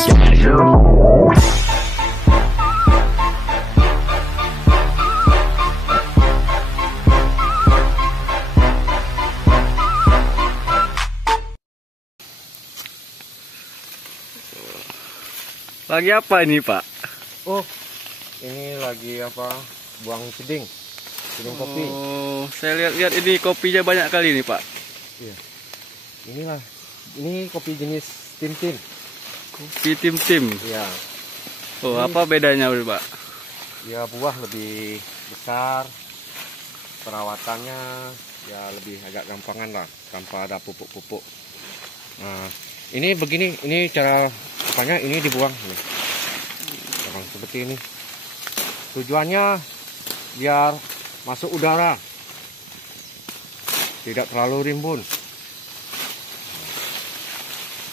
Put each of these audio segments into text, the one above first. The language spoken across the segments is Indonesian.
Lagi apa ini, Pak? Oh, ini lagi apa? Buang siding kopi. Oh, saya lihat-lihat ini kopinya banyak kali nih, Pak. Iya. Inilah, ini kopi jenis tim-tim. Kopi tim-tim. Iya. Oh, ini, apa bedanya, Pak? Ya buah lebih besar, perawatannya ya lebih agak gampangan lah, tanpa ada pupuk-pupuk. Nah, ini begini, ini cara apanya ini dibuang nih. Memang seperti ini. Tujuannya biar masuk udara, tidak terlalu rimbun.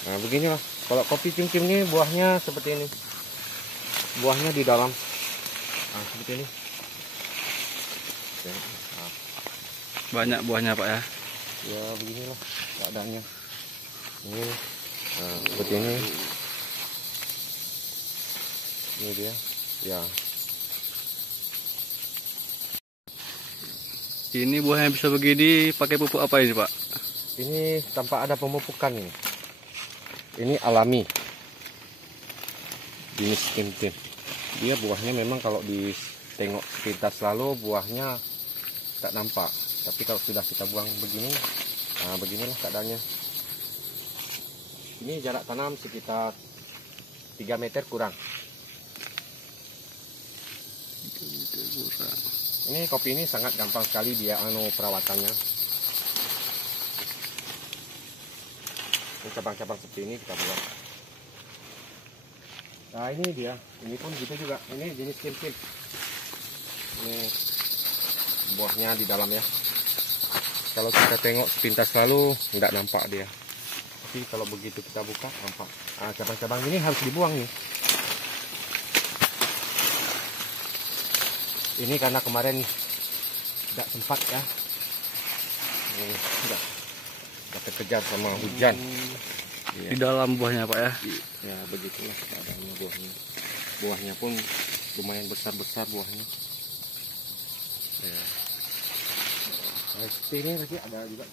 Nah, beginilah. Kalau kopi tim-tim ini buahnya seperti ini. Buahnya di dalam. Nah, seperti ini. Nah. Banyak buahnya, Pak ya. Ya beginilah keadaannya. Ini nah, seperti ini. Ini dia. Ya. Ini buahnya bisa begini pakai pupuk apa ini, Pak? Ini tanpa ada pemupukan ini. Ini alami. Jenis tim-tim. Dia buahnya memang kalau ditengok sepintas lalu buahnya tak nampak. Tapi kalau sudah kita buang begini, nah beginilah keadaannya. Ini jarak tanam sekitar 3 meter kurang. Ini kopi ini sangat gampang sekali dia perawatannya. Ini cabang-cabang seperti ini kita buang. Nah ini dia, ini pun gitu juga. Ini jenis tim-tim. Ini buahnya di dalam ya. Kalau kita tengok sepintas lalu nggak nampak dia. Tapi kalau begitu kita buka nampak. Nah, cabang-cabang ini harus dibuang nih. Ini karena kemarin tidak sempat ya. Ini sudah terkejar sama hujan. Di dalam buahnya, Pak ya. Ya begitulah keadaannya buahnya. Buahnya pun lumayan besar-besar buahnya. Ya. Nah, seperti ini lagi ada juga.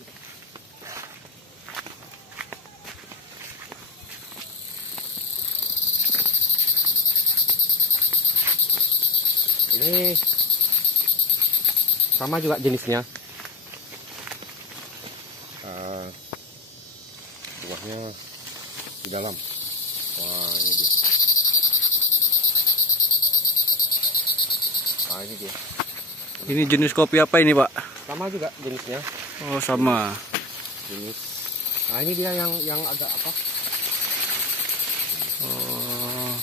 Ini sama juga jenisnya. Buahnya di dalam. Wah, ini dia. Nah, ini dia. Ini jenis kopi apa ini, Pak? Sama juga jenisnya. Oh, sama. Jenis. Nah, ini dia yang agak apa? Oh.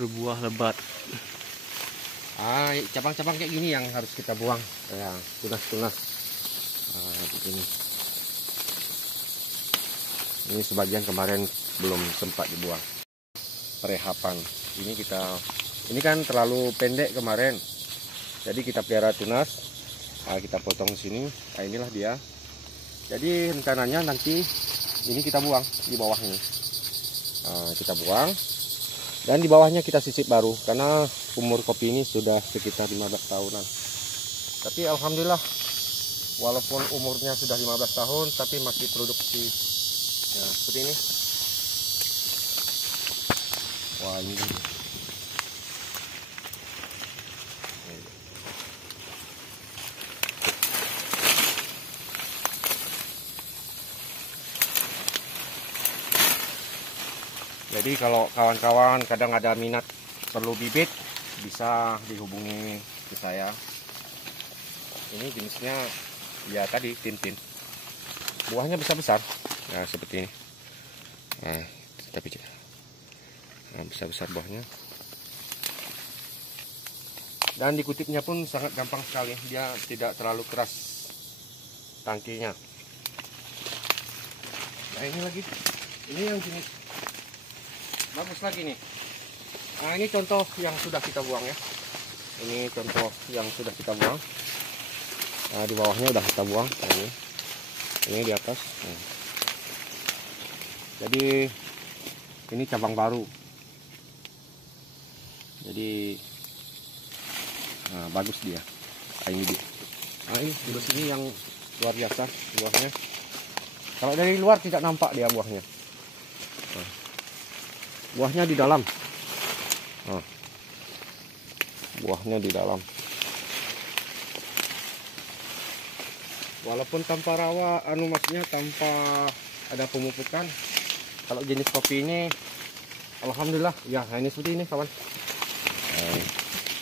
Berbuah lebat. Cabang-cabang kayak gini yang harus kita buang. Ya, tunas-tunas. Begini. Ini sebagian kemarin belum sempat dibuang. Perehapan. Ini kan terlalu pendek kemarin. Jadi kita pelihara tunas. Kita potong sini. Nah, inilah dia. Jadi rencananya nanti ini kita buang di bawahnya. Kita buang. Dan di bawahnya kita sisip baru. Karena umur kopi ini sudah sekitar 15 tahunan. Tapi alhamdulillah. Walaupun umurnya sudah 15 tahun. Tapi masih produksi. Ya, seperti ini. Wah, ini. Jadi kalau kawan-kawan kadang ada minat perlu bibit, bisa dihubungi ke saya. Ini jenisnya ya tadi tim-tim. Buahnya besar-besar. Nah, seperti ini. Nah, tapi besar-besar buahnya. Dan dikutipnya pun sangat gampang sekali. Dia tidak terlalu keras tangkinya. Nah, ini lagi. Ini yang jenis bagus lagi nih. Nah, ini contoh yang sudah kita buang ya. Ini contoh yang sudah kita buang. Nah, di bawahnya udah kita buang. Nah, ini di atas. Jadi ini cabang baru. Jadi bagus dia. Ini dia. Ini di sini yang luar biasa buahnya. Kalau dari luar tidak nampak dia buahnya. Buahnya di dalam. Buahnya di dalam. Walaupun tanpa rawa, maksudnya tanpa ada pemupukan. Kalau jenis kopi ini, alhamdulillah, ya ini seperti ini kawan.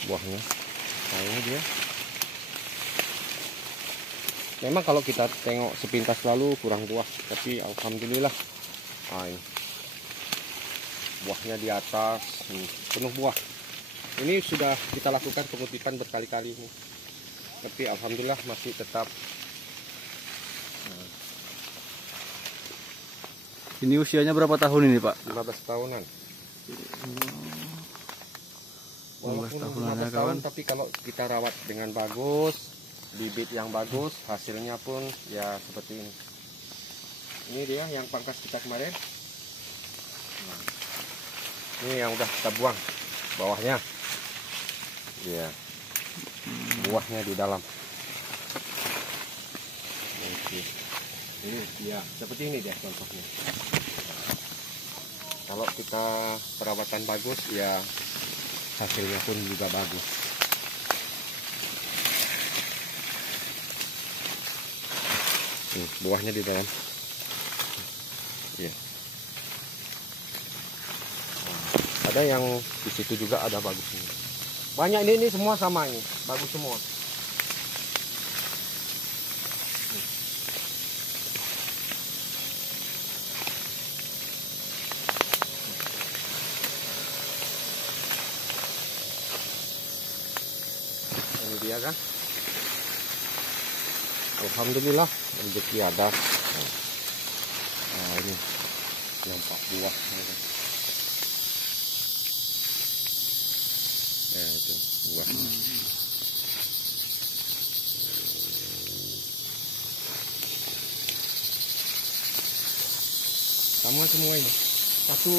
Buahnya, ini dia. Memang kalau kita tengok sepintas lalu kurang buah, tapi alhamdulillah, ini. Buahnya di atas, penuh buah. Ini sudah kita lakukan pengutipan berkali-kali ini, tapi alhamdulillah masih tetap. Ini usianya berapa tahun ini, Pak? 15 tahunan. 15 tahunan 15 ya, tahun, kawan. tapi kalau kita rawat dengan bagus, bibit yang bagus, hasilnya pun ya seperti ini. Ini dia yang pangkas kita kemarin. Ini yang udah kita buang bawahnya. Ya, buahnya di dalam. Oke. Ini ya seperti ini dia contohnya. Kalau kita perawatan bagus, ya hasilnya pun juga bagus. Buahnya di dalam. Ya. Ada yang di situ juga ada bagusnya. Banyak ini semua sama ini, bagus semua. Ini dia kan. Alhamdulillah rezeki ada. Nah, ini nampak buah. Ya itu buah. Sama semua ini.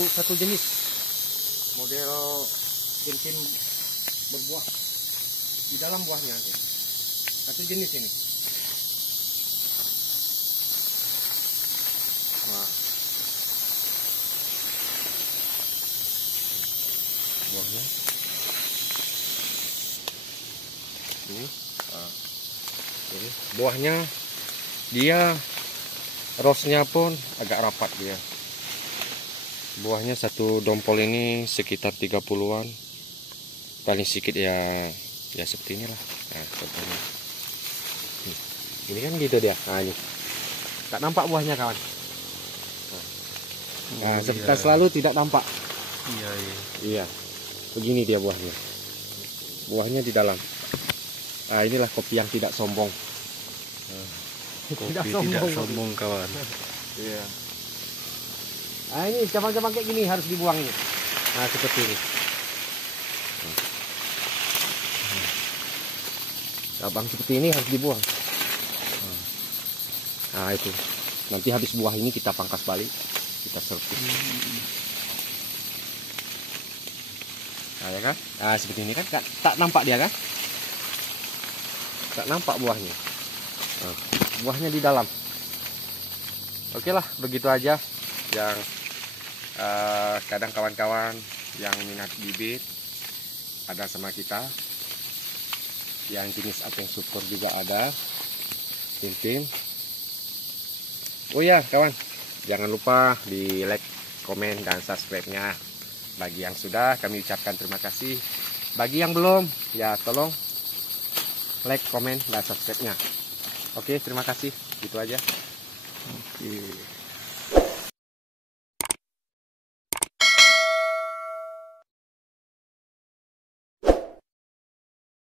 Satu jenis. Model cincin berbuah. Di dalam buahnya. Satu jenis ini. Nah. Buahnya. Ini buahnya dia rosnya pun agak rapat dia. Buahnya satu dompol ini sekitar 30-an, paling sedikit ya seperti inilah. Nah, contohnya ini kan gitu dia. Nah, ini tak nampak buahnya kawan. Nah, sebentar selalu tidak nampak. Iya, begini dia buahnya. Buahnya di dalam. Nah, inilah kopi yang tidak sombong. Kopi tidak sombong kawan. Iya. Nah, ini cabang-cabang kayak gini harus dibuang ini. Nah, seperti ini. Cabang seperti ini harus dibuang. Nah, itu. Nanti habis buah ini kita pangkas balik, kita servis. Nah, ya kan? Nah, seperti ini kan tak nampak dia kan? Tak nampak buahnya. Nah, buahnya di dalam. Oke lah, begitu aja yang kadang kawan-kawan yang minat bibit ada sama kita, yang jenis apel super juga ada, Tintin. Oh ya kawan, jangan lupa di like, komen, dan subscribe-nya. Bagi yang sudah, kami ucapkan terima kasih. Bagi yang belum, ya tolong like, komen, dan subscribe-nya. Oke, terima kasih. Gitu aja. Oke.